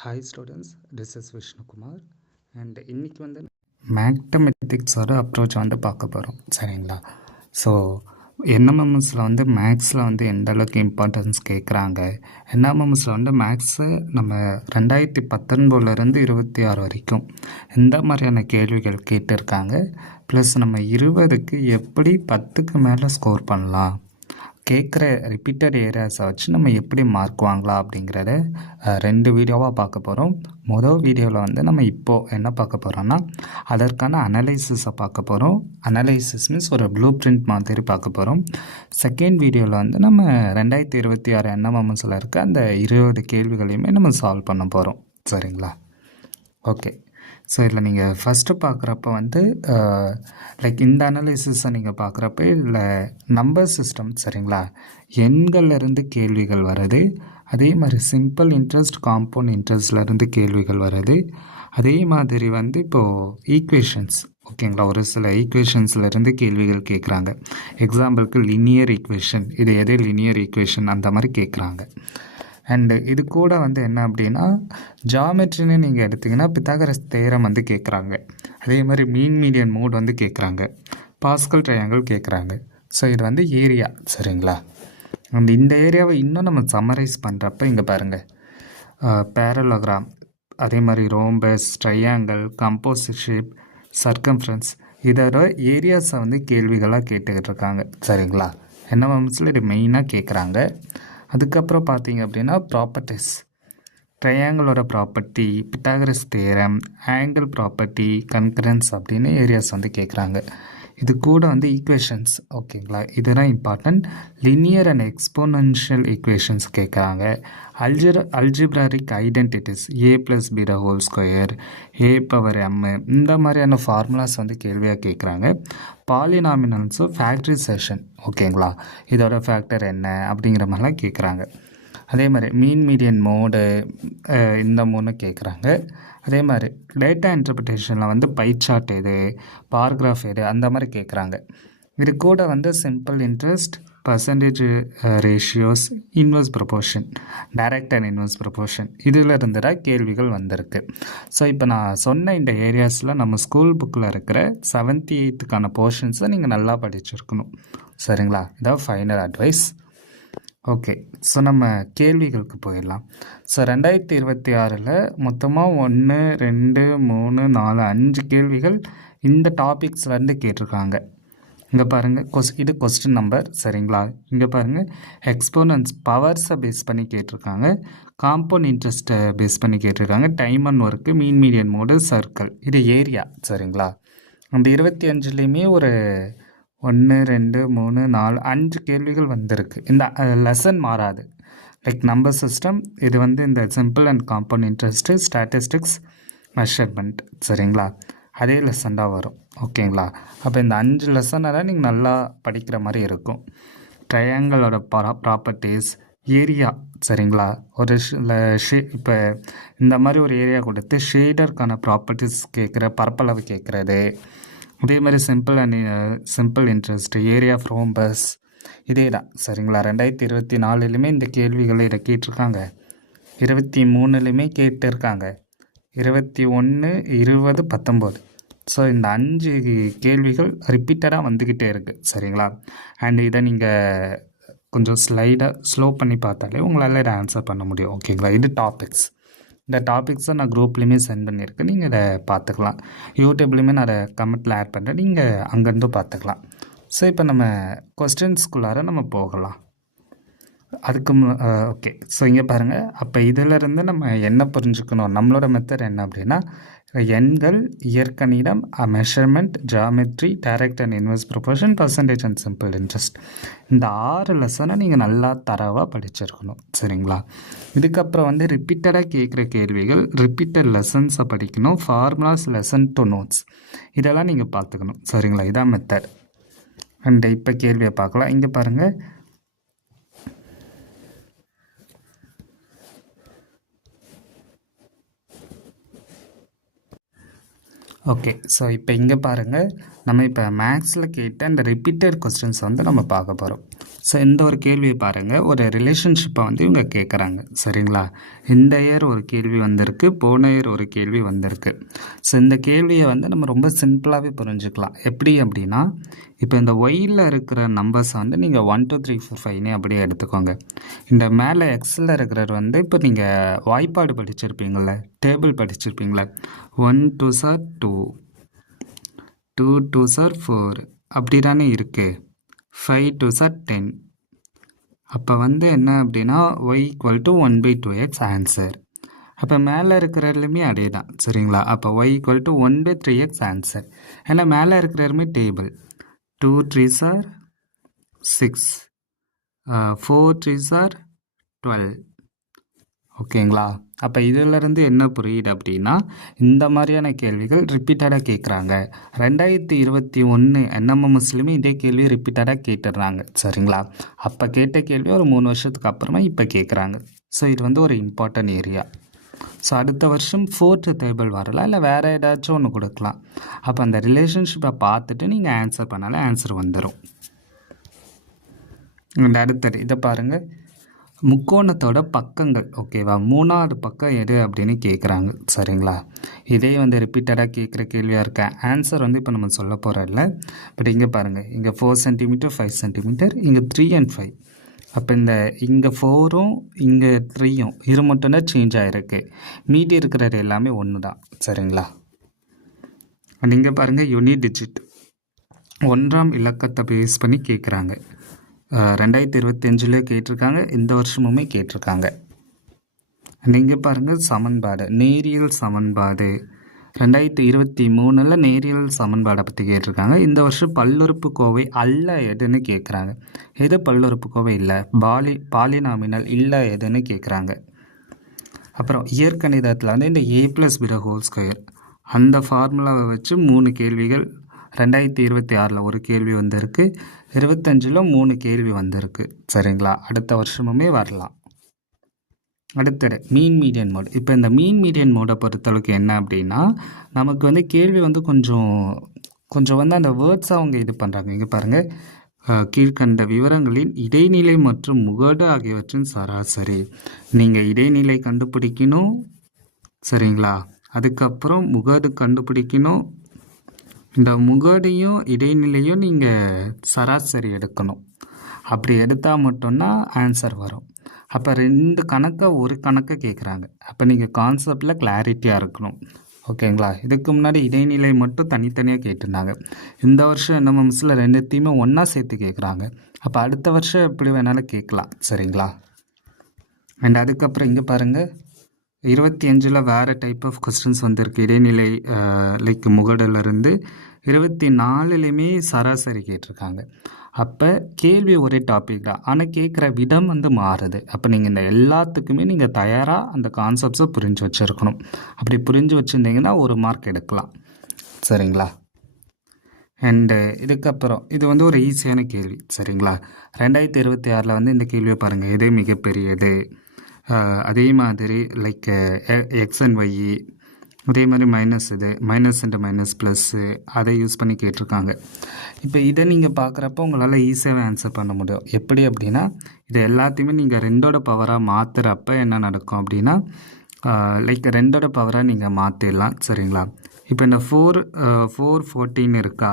Hi students, this is Vishnukumar. And இன்றைக்கி வந்து மேத்தமெட்டிக்ஸோட approach வந்து பார்க்க போகிறோம், சரிங்களா? ஸோ என்எம்எம்எஸில் வந்து மேக்ஸில் வந்து எந்த அளவுக்கு இம்பார்ட்டன்ஸ் கேட்குறாங்க, என்எம்எம்எஸில் வந்து மேக்ஸு நம்ம 2019 26 வரைக்கும் எந்த மாதிரியான கேள்விகள் கேட்டிருக்காங்க, ப்ளஸ் நம்ம 20க்கு எப்படி 10க்கு மேலே ஸ்கோர் பண்ணலாம், கேட்குற ரிப்பீட்டட் ஏரியாஸை வச்சு நம்ம எப்படி மார்க் வாங்கலாம் அப்படிங்கிறத 2 வீடியோவாக பார்க்க போகிறோம். மொதல் வீடியோவில் வந்து நம்ம இப்போது என்ன பார்க்க போகிறோம்னா அதற்கான அனலைசிஸை பார்க்க போகிறோம். அனலைசிஸ் மீன்ஸ் ஒரு ப்ளூ பிரிண்ட் மாதிரி பார்க்க போகிறோம். செகண்ட் வீடியோவில் வந்து நம்ம 2026 என்எம்எம்எஸில் இருக்க அந்த 20 கேள்விகளையுமே நம்ம சால்வ் பண்ண போகிறோம், சரிங்களா? ஓகே. ஸோ இதில் நீங்கள் ஃபஸ்ட்டு பார்க்குறப்ப வந்து லைக் இந்த அனலைசிஸை நீங்கள் பார்க்குறப்ப இதில் நம்பர் சிஸ்டம், சரிங்களா? எண்கள்லேருந்து கேள்விகள் வருது, அதே மாதிரி சிம்பிள் இன்ட்ரெஸ்ட், காம்பவுண்ட் இன்ட்ரெஸ்ட்லேருந்து கேள்விகள் வருது, அதே மாதிரி வந்து இப்போது ஈக்குவேஷன்ஸ், ஓகேங்களா? ஒரு சில ஈக்குவேஷன்ஸ்லேருந்து கேள்விகள் கேட்குறாங்க. எக்ஸாம்பிளுக்கு லினியர் ஈக்குவேஷன், இது எதே லினியர் ஈக்குவேஷன் அந்த மாதிரி கேட்குறாங்க. அண்டு இது கூட வந்து என்ன அப்படின்னா ஜாமெட்ரின்னு நீங்கள் எடுத்திங்கன்னா பித்தாகரஸ் தேரம் வந்து கேட்குறாங்க. அதே மாதிரி மீன் மீடியன் மோட் வந்து கேட்குறாங்க, பாஸ்கல் ட்ரையாங்கிள் கேட்குறாங்க. ஸோ இது வந்து ஏரியா, சரிங்களா? அண்ட் இந்த ஏரியாவை இன்னும் நம்ம சம்மரைஸ் பண்ணுறப்ப இங்கே பாருங்கள், பேரலோகிராம், அதே மாதிரி rhombus, triangle, composite shape, circumference, இதோட ஏரியாஸை வந்து கேள்விகளாக கேட்டுக்கிட்டு இருக்காங்க, சரிங்களா? என்எம்எம்எஸில் இது மெயினாக கேட்குறாங்க. அதுக்கப்புறம் பார்த்தீங்க அப்படின்னா ப்ராப்பர்ட்டிஸ், ட்ரையாங்கிளோட property, Pythagoras theorem, angle property, congruence அப்படின்னு ஏரியாஸ் வந்து கேட்குறாங்க. இது கூட வந்து ஈக்குவேஷன்ஸ், ஓகேங்களா? இதுதான் important. Linear and exponential equations கேட்குறாங்க. அல்ஜிப்ராரிக் ஐடென்டிட்டிஸ், a+b², a⁻m, இந்த மாதிரியான ஃபார்முலாஸ் வந்து கேள்வியாக கேட்குறாங்க. பாலினாமினல்ஸும் ஃபேக்டரைசேஷன், ஓகேங்களா? இதோட ஃபேக்டர் என்ன அப்படிங்கிற மாதிரிலாம் கேட்குறாங்க. அதே மாதிரி மீன் மீடியன் மோடு, இந்த 3 கேட்குறாங்க. அதே மாதிரி டேட்டா இன்டர்பிரிட்டேஷனில் வந்து பை சார்ட் எது, பாராகிராஃப் எது, அந்த மாதிரி கேட்குறாங்க. இது கூட வந்து simple interest, percentage ratios, inverse proportion, direct and inverse proportion, இதில் இருந்து தான் கேள்விகள் வந்திருக்கு. ஸோ இப்போ நான் சொன்ன இந்த ஏரியாஸில் நம்ம ஸ்கூல் புக்கில் இருக்கிற 7th 8th போர்ஷன்ஸை நீங்கள் நல்லா படிச்சிருக்கணும், சரிங்களா? இதான் ஃபைனல் அட்வைஸ். ஓகே. ஸோ நம்ம கேள்விகளுக்கு போயிடலாம். ஸோ 2026 மொத்தமாக 1 2 3 4 5 கேள்விகள் இந்த டாபிக்ஸ்லேருந்து கேட்டிருக்காங்க. இங்கே பாருங்கள், இது கொஸ்டின் நம்பர், சரிங்களா? இங்கே பாருங்கள், எக்ஸ்போனன்ஸ் பவர்ஸை பேஸ் பண்ணி கேட்டிருக்காங்க, காம்பவுண்ட் இன்ட்ரெஸ்ட்டை பேஸ் பண்ணி கேட்டிருக்காங்க, time and work, mean median mode, circle, இது ஏரியா, சரிங்களா? அந்த 25லேயுமே ஒரு 1 2 3 4 5 கேள்விகள் வந்திருக்கு. இந்த லெசன் மாறாது. லைக் நம்பர் சிஸ்டம், இது வந்து இந்த simple and compound interest, statistics, measurement, சரிங்களா? அதே லெசன் தான் வரும், ஓகேங்களா? அப்போ இந்த 5 லெசனை தான் நீங்கள் நல்லா படிக்கிற மாதிரி இருக்கும். ட்ரையாங்கிளோட ப்ராப்பர்ட்டிஸ், ஏரியா, சரிங்களா? ஒரு இப்போ இந்த மாதிரி ஒரு ஏரியா கொடுத்து ஷேடருக்கான ப்ராப்பர்ட்டிஸ் கேட்குற, பரப்பளவு கேட்குறது, அதே மாதிரி simple interest, area of rhombus, இதே தான், சரிங்களா? 2024லையுமே இந்த கேள்விகளை இதை கேட்டிருக்காங்க, 23லையுமே கேட்டிருக்காங்க, 21 20 19. ஸோ இந்த 5 கேள்விகள் ரிப்பீட்டடாக வந்துக்கிட்டே இருக்குது, சரிங்களா? அண்ட் இதை நீங்கள் கொஞ்சம் ஸ்லோ பண்ணி பார்த்தாலே உங்களால் இதை ஆன்சர் பண்ண முடியும், ஓகேங்களா? இது டாபிக்ஸ். இந்த டாபிக்ஸை நான் குரூப்லேயுமே சென்ட் பண்ணியிருக்கேன், நீங்கள் இதை பார்த்துக்கலாம். யூடியூப்லேயுமே நான் அதை கமெண்ட்டில் ஆட் பண்ணுறேன், நீங்கள் அங்கேருந்து பார்த்துக்கலாம். ஸோ இப்போ நம்ம கொஸ்டின்ஸ்குள்ளார நம்ம போகலாம். அதுக்கு ஓகே. ஸோ இங்கே பாருங்கள், அப்போ இதிலேருந்து நம்ம என்ன புரிஞ்சுக்கணும், நம்மளோட மெத்தட் என்ன அப்படின்னா எண்கள், இயற்கணிதம், measurement, geometry, direct and inverse proportion, percentage and simple interest, இந்த 6 லெசனை நீங்கள் நல்லா தரவாக படிச்சிருக்கணும், சரிங்களா? இதுக்கப்புறம் வந்து ரிப்பீட்டடாக கேட்குற கேள்விகள், ரிப்பீட்டட் லெசன்ஸை படிக்கணும், ஃபார்முலாஸ், லெசன் டு நோட்ஸ், இதெல்லாம் நீங்கள் பார்த்துக்கணும், சரிங்களா? இதான் மெத்தட். அண்ட் இப்போ கேள்வியை பார்க்கலாம். இங்கே பாருங்கள், ஓகே. ஸோ இப்போ இங்கே பாருங்கள், நம்ம இப்போ மேக்ஸில் கேட்ட அந்த ரிப்பீட்டட் கொஸ்டின்ஸ் வந்து நம்ம பார்க்க போகிறோம். ஸோ இந்த ஒரு கேள்வியை பாருங்கள், ஒரு ரிலேஷன்ஷிப்பை வந்து இவங்க கேட்குறாங்க. சரிங்களா? இந்த இயர் ஒரு கேள்வி வந்திருக்கு, போன இயர் ஒரு கேள்வி வந்திருக்கு. ஸோ இந்த கேள்வியை வந்து நம்ம ரொம்ப சிம்பிளாகவே புரிஞ்சுக்கலாம். எப்படி அப்படின்னா, இப்போ இந்த ஒயில் இருக்கிற நம்பர்ஸை வந்து நீங்கள் 1 2 3 4 5 அப்படியே எடுத்துக்கோங்க. இந்த மேலே எக்ஸில் இருக்கிறது வந்து இப்போ நீங்கள் வாய்ப்பாடு படிச்சிருப்பீங்கள, table படிச்சிருப்பீங்கள, 1 2s are 2, 2 2s are 4 அப்படி தானே இருக்குது. 5 2s are 10. அப்போ வந்து என்ன அப்படின்னா y = 1/2x ஆன்சர். அப்போ மேலே இருக்கிறதுலையுமே அதே தான். சரிங்களா? அப்போ y = 1/3x ஆன்சர். ஏன்னா மேலே இருக்கிறதுமே table. 2 3s are 6, 4 3s are 12. ஓகேங்களா? அப்போ இதிலிருந்து என்ன புரியுது அப்படின்னா, இந்த மாதிரியான கேள்விகள் ரிப்பீட்டடாக கேட்குறாங்க. 2021 என்எம்எம்எஸ்லையுமே இதே கேள்வி ரிப்பீட்டடாக கேட்டுடுறாங்க. சரிங்களா? அப்போ கேட்ட கேள்வி ஒரு 3 வருஷத்துக்கு அப்புறமா இப்போ கேட்குறாங்க. ஸோ இது வந்து ஒரு இம்பார்ட்டன்ட் ஏரியா. ஸோ அடுத்த வருஷம் 4th டேபிள் வரலாம், இல்லை வேறு ஏதாச்சும் ஒன்று கொடுக்கலாம். அப்போ அந்த ரிலேஷன்ஷிப்பை பார்த்துட்டு நீங்கள் ஆன்சர் பண்ணாலும் ஆன்சர் வந்துடும். அடுத்தது இதை பாருங்கள், முக்கோணத்தோட பக்கங்கள். ஓகேவா? 3வது பக்கம் எது அப்படின்னு கேட்குறாங்க. சரிங்களா? இதே வந்து ரிப்பீட்டடாக கேட்குற கேள்வியாக இருக்க. ஆன்சர் வந்து இப்போ நம்ம சொல்ல போகிறதில்ல. பட் இங்கே பாருங்கள், இங்கே 4 சென்டிமீட்டர் 5 சென்டிமீட்டர், இங்கே 3 and 5. அப்போ இங்கே 4ம் இங்கே 3யும் இது மட்டும்தான் சேஞ்ச் ஆகிருக்கு. மீதி இருக்கிறது எல்லாமே ஒன்று தான். சரிங்களா? நீங்கள் பாருங்கள், யூனிட் டிஜிட் 1ஆம் இலக்கத்தை பேஸ் பண்ணி கேட்குறாங்க. 2025 கேட்டிருக்காங்க, இந்த வருஷமுமே கேட்டிருக்காங்க. நீங்கள் பாருங்கள், சமன்பாடு, நேரியல் சமன்பாடு 2023 நேரியல் சமன்பாடை பற்றி கேட்டிருக்காங்க. இந்த வருஷம் பல்லுறுப்புக்கோவை அல்ல எதுன்னு கேட்குறாங்க. எது பல்லுறுப்புக்கோவை இல்லை? பாலினாமினல் இல்லை எதுன்னு கேட்குறாங்க. அப்புறம் இயற்கணிதத்தில் வந்து இந்த a+b² அந்த ஃபார்முலாவை வச்சு 3 கேள்விகள் 2026 ஒரு கேள்வி வந்திருக்கு, 25 3 கேள்வி வந்திருக்கு. சரிங்களா? அடுத்த வருஷமுமே வரலாம். அடுத்தது மீன் மீடியன் மோட். இப்போ இந்த மீன் மீடியன் மோடை பொறுத்தளவுக்கு என்ன அப்படின்னா, நமக்கு வந்து கேள்வி வந்து கொஞ்சம் வந்து அந்த வேர்ட்ஸை அவங்க இது பண்ணுறாங்க. இங்கே பாருங்கள், கீழ்கண்ட விவரங்களின் இடைநிலை மற்றும் முகடு ஆகியவற்றின் சராசரி. நீங்கள் இடைநிலை கண்டுபிடிக்கணும். சரிங்களா? அதுக்கப்புறம் முகடு கண்டுபிடிக்கணும். இந்த முகடையும் இடைநிலையும் நீங்கள் சராசரி எடுக்கணும். அப்படி எடுத்தால் மட்டும்தான் ஆன்சர் வரும். அப்போ 2 கணக்கை ஒரு கணக்கை கேட்குறாங்க. அப்போ நீங்கள் கான்செப்டில் கிளாரிட்டியாக இருக்கணும். ஓகேங்களா? இதுக்கு முன்னாடி இடைநிலை மட்டும் தனித்தனியாக கேட்டிருந்தாங்க. இந்த வருஷம் என்எம்எம்ஸில் 2த்தையுமே ஒன்றா சேர்த்து கேட்குறாங்க. அப்போ அடுத்த வருஷம் எப்படி வேணாலும் கேட்கலாம். சரிங்களா? அண்ட் அதுக்கப்புறம் இங்கே பாருங்கள், 25 வேறு டைப் ஆஃப் கொஸ்டின்ஸ் வந்திருக்கு. இடைநிலை லைக் முகடிலிருந்து 24லையுமே சராசரி கேட்டிருக்காங்க. அப்போ கேள்வி ஒரே டாபிக் தான், ஆனால் கேட்குற விதம் வந்து மாறுது. அப்போ நீங்கள் இந்த எல்லாத்துக்குமே நீங்கள் தயாராக அந்த கான்செப்ட்ஸை புரிஞ்சு வச்சுருக்கணும். அப்படி புரிஞ்சு வச்சுருந்தீங்கன்னா 1 மார்க் எடுக்கலாம். சரிங்களா? அண்டு இதுக்கப்புறம் இது வந்து ஒரு ஈஸியான கேள்வி. சரிங்களா? 2026 வந்து இந்த கேள்வியை பாருங்கள், எது மிகப்பெரியது? அதே மாதிரி லைக் எக்ஸ் அண்ட் ஒய், அதே மாதிரி மைனஸ், இது மைனஸ் இன்ட்டு மைனஸ் ப்ளஸ்ஸு, அதை யூஸ் பண்ணி கேட்டிருக்காங்க. இப்போ இதை நீங்கள் பார்க்குறப்போ உங்களால் ஈஸியாகவே ஆன்சர் பண்ண முடியும். எப்படி அப்படின்னா, இது எல்லாத்தையுமே நீங்கள் 2ஓட பவராக மாற்றுறப்ப என்ன நடக்கும் அப்படின்னா, லைக் 2ஓட பவராக நீங்கள் மாற்றிடலாம். சரிங்களா? இப்போ இந்த 4 14 இருக்கா,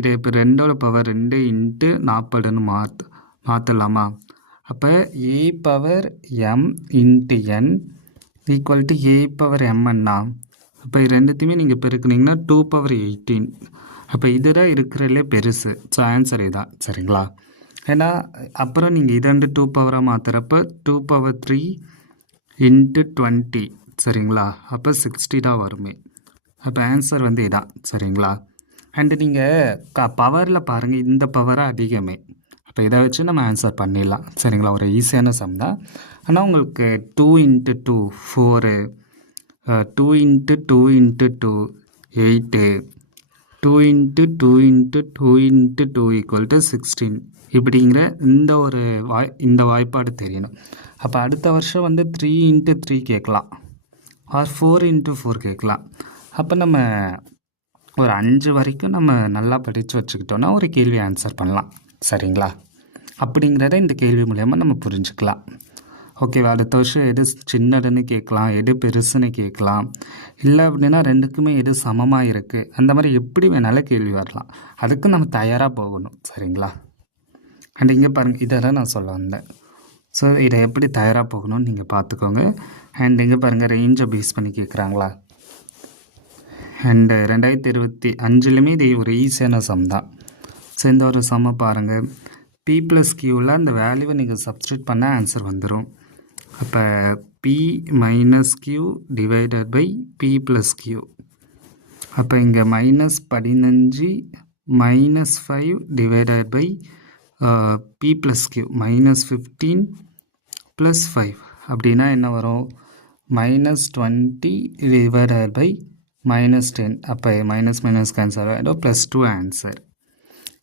இதை இப்போ 2ஓட பவர் 2 × 40ன்னு மாற்றலாமா? அப்போ a⁻m × n = a⁻mன்னா, அப்போ இது ரெண்டுத்தையுமே நீங்கள் பெருக்குனிங்கன்னா 2⁻18. அப்போ இதுதான் இருக்கிறதுலே பெருசு. ஸோ ஆன்சர் இதுதான். சரிங்களா? ஏன்னா அப்புறம் நீங்கள் இதை 2 பவராக மாற்றுறப்ப 2⁻3 × 20. சரிங்களா? அப்போ 60 தான் வருமே. அப்போ ஆன்சர் வந்து இதான். சரிங்களா? அண்டு நீங்கள் பவரில் பாருங்கள், இந்த பவராக அதிகமே. இப்போ இதை வச்சு நம்ம ஆன்சர் பண்ணிடலாம். சரிங்களா? ஒரு ஈஸியான சம் தான். ஆனால் உங்களுக்கு 2 × 2 4, 2 × 2 × 2 8, 2 × 2 × 2 × 2 = 16 இப்படிங்கிற இந்த வாய்ப்பாடு தெரியணும். அப்போ அடுத்த வருஷம் வந்து 3 × 3 கேட்கலாம், ஆர் 4 × 4 கேட்கலாம். அப்போ நம்ம ஒரு 5 வரைக்கும் நம்ம நல்லா படித்து வச்சுக்கிட்டோன்னா ஒரு கேள்வி ஆன்சர் பண்ணலாம். சரிங்களா? அப்படிங்கிறத இந்த கேள்வி மூலயமா நம்ம புரிஞ்சுக்கலாம். ஓகேவா? அடுத்த வருஷம் எது சின்னதுன்னு கேட்கலாம், எது பெருசுன்னு கேட்கலாம், இல்லை அப்படின்னா ரெண்டுக்குமே எது சமமாக இருக்குது, அந்த மாதிரி எப்படி வேணாலும் கேள்வி வரலாம். அதுக்கு நம்ம தயாராக போகணும். சரிங்களா? அண்ட் இங்கே பாருங்கள், இதெல்லாம் நான் சொல்ல வந்தேன். ஸோ இதை எப்படி தயாராக போகணும்னு நீங்கள் பார்த்துக்கோங்க. அண்ட் இங்கே பாருங்கள், ரேஞ்சை பேஸ் பண்ணி கேட்குறாங்களா. அண்டு 2025லுமே இது ஒரு ஈஸியான சம் தான். ஸோ இந்த ஒரு சம்மை பாருங்கள், பி ப்ளஸ் கியூவில் அந்த வேல்யூவை நீங்கள் சப்ஸ்டியூட் பண்ண ஆன்சர் வந்துடும். அப்போ p minus q divided by p plus q. அப்போ இங்கே -15 -5 divided by p plus q -15 plus 5 அப்படின்னா என்ன வரும்? -20 டிவைடட் பை -10. அப்போ மைனஸ் கேன்சல் ஆகிடும், +2 ஆன்சர்.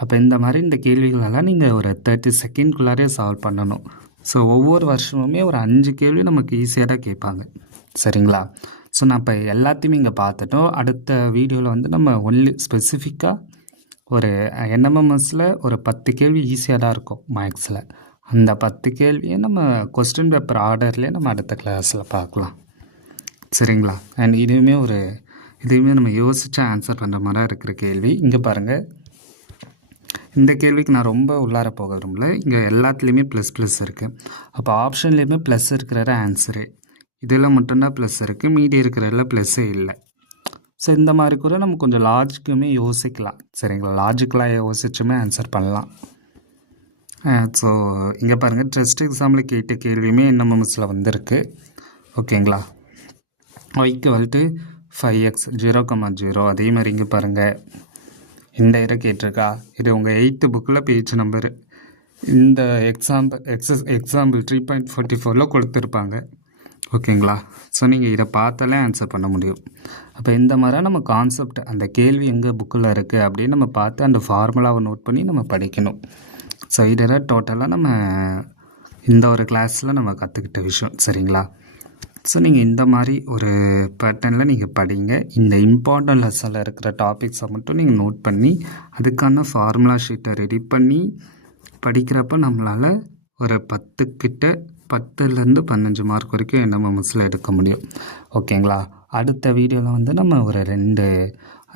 அப்போ இந்த மாதிரி இந்த கேள்விகளெல்லாம் நீங்கள் ஒரு 30 செகண்ட்குள்ளாரே சால்வ் பண்ணணும். ஸோ ஒவ்வொரு வருஷமுமே ஒரு 5 கேள்வி நமக்கு ஈஸியாக தான் கேட்பாங்க. சரிங்களா? ஸோ நான் இப்போ எல்லாத்தையுமே இங்கே பார்த்துட்டோம். அடுத்த வீடியோவில் வந்து நம்ம ஒன்லி ஸ்பெசிஃபிக்காக ஒரு என்எம்எம்எஸில் ஒரு 10 கேள்வி ஈஸியாக தான் இருக்கும் மேக்ஸில். அந்த 10 கேள்வியை நம்ம கொஸ்டின் பேப்பர் ஆர்டர்லேயே நம்ம அடுத்த கிளாஸில் பார்க்கலாம். சரிங்களா? அண்ட் இதுவுமே நம்ம யோசித்து ஆன்சர் பண்ணுற மாதிரி இருக்கிற கேள்வி. இங்கே பாருங்கள், இந்த கேள்விக்கு நான் ரொம்ப உள்ளார போக விரும்பல. இங்கே எல்லாத்துலேயுமே ப்ளஸ் இருக்குது. அப்போ ஆப்ஷன்லேயுமே ப்ளஸ் இருக்கிற ஆன்சரு, இதில் மட்டும்தான் ப்ளஸ் இருக்குது, மீதி இருக்கிறதுல ப்ளஸ்ஸே இல்லை. ஸோ இந்த மாதிரி கூட நம்ம கொஞ்சம் லாஜிக்குமே யோசிக்கலாம். சரிங்களா? லாஜிக்கலாக யோசிச்சுமே ஆன்சர் பண்ணலாம். ஸோ இங்கே பாருங்கள், டெஸ்ட் எக்ஸாமில் கேட்ட கேள்வியுமே என்எம்எம்எஸில் வந்திருக்கு. ஓகேங்களா? y = 5x 0,0. அதே மாதிரி இங்கே பாருங்கள், இந்த இடம் கேட்டிருக்கா, இது உங்கள் 8th புக்கில் பேஜ் நம்பரு. இந்த எக்ஸாம்பிள் 3.44 கொடுத்துருப்பாங்க. ஓகேங்களா? ஸோ நீங்கள் இதை பார்த்தாலே ஆன்சர் பண்ண முடியும். அப்போ இந்த மாதிரி நம்ம கான்செப்ட், அந்த கேள்வி எங்கே புக்கில் இருக்குது அப்படின்னு நம்ம பார்த்து அந்த ஃபார்முலாவை நோட் பண்ணி நம்ம படிக்கணும். ஸோ இதெல்லாம் டோட்டலாக நம்ம இந்த ஒரு கிளாஸில் நம்ம கற்றுக்கிட்ட விஷயம். சரிங்களா? ஸோ நீங்கள் இந்த மாதிரி ஒரு பேட்டர்னில் நீங்கள் படிங்க. இந்த இம்பார்ட்டன்ட் லெசனில் இருக்கிற டாபிக்ஸை மட்டும் நீங்கள் நோட் பண்ணி அதுக்கான ஃபார்முலா ஷீட்டை ரெடி பண்ணி படிக்கிறப்ப நம்மளால் ஒரு 10லேருந்து 15 மார்க் வரைக்கும் என்எம்எம்எஸில் எடுக்க முடியும். ஓகேங்களா? அடுத்த வீடியோவில் வந்து நம்ம ஒரு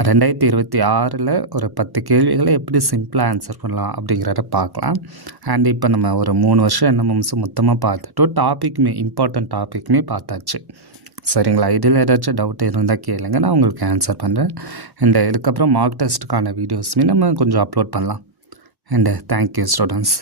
2026ல் ஒரு 10 கேள்விகளை எப்படி சிம்பிளாக ஆன்சர் பண்ணலாம் அப்படிங்கிறத பார்க்கலாம். அண்ட் இப்போ நம்ம ஒரு 3 வருஷம் என்எம்எம்எஸ் மொத்தமாக பார்த்துட்டோம். இம்பார்ட்டன்ட் டாபிக்குமே பார்த்தாச்சு. சரிங்களா? இதில் ஏதாச்சும் டவுட் இருந்தால் கேளுங்க, நான் உங்களுக்கு ஆன்சர் பண்ணுறேன். அண்ட் இதுக்கப்புறம் மார்க் டெஸ்ட்டுக்கான வீடியோஸுமே நம்ம கொஞ்சம் அப்லோட் பண்ணலாம். And thank you students.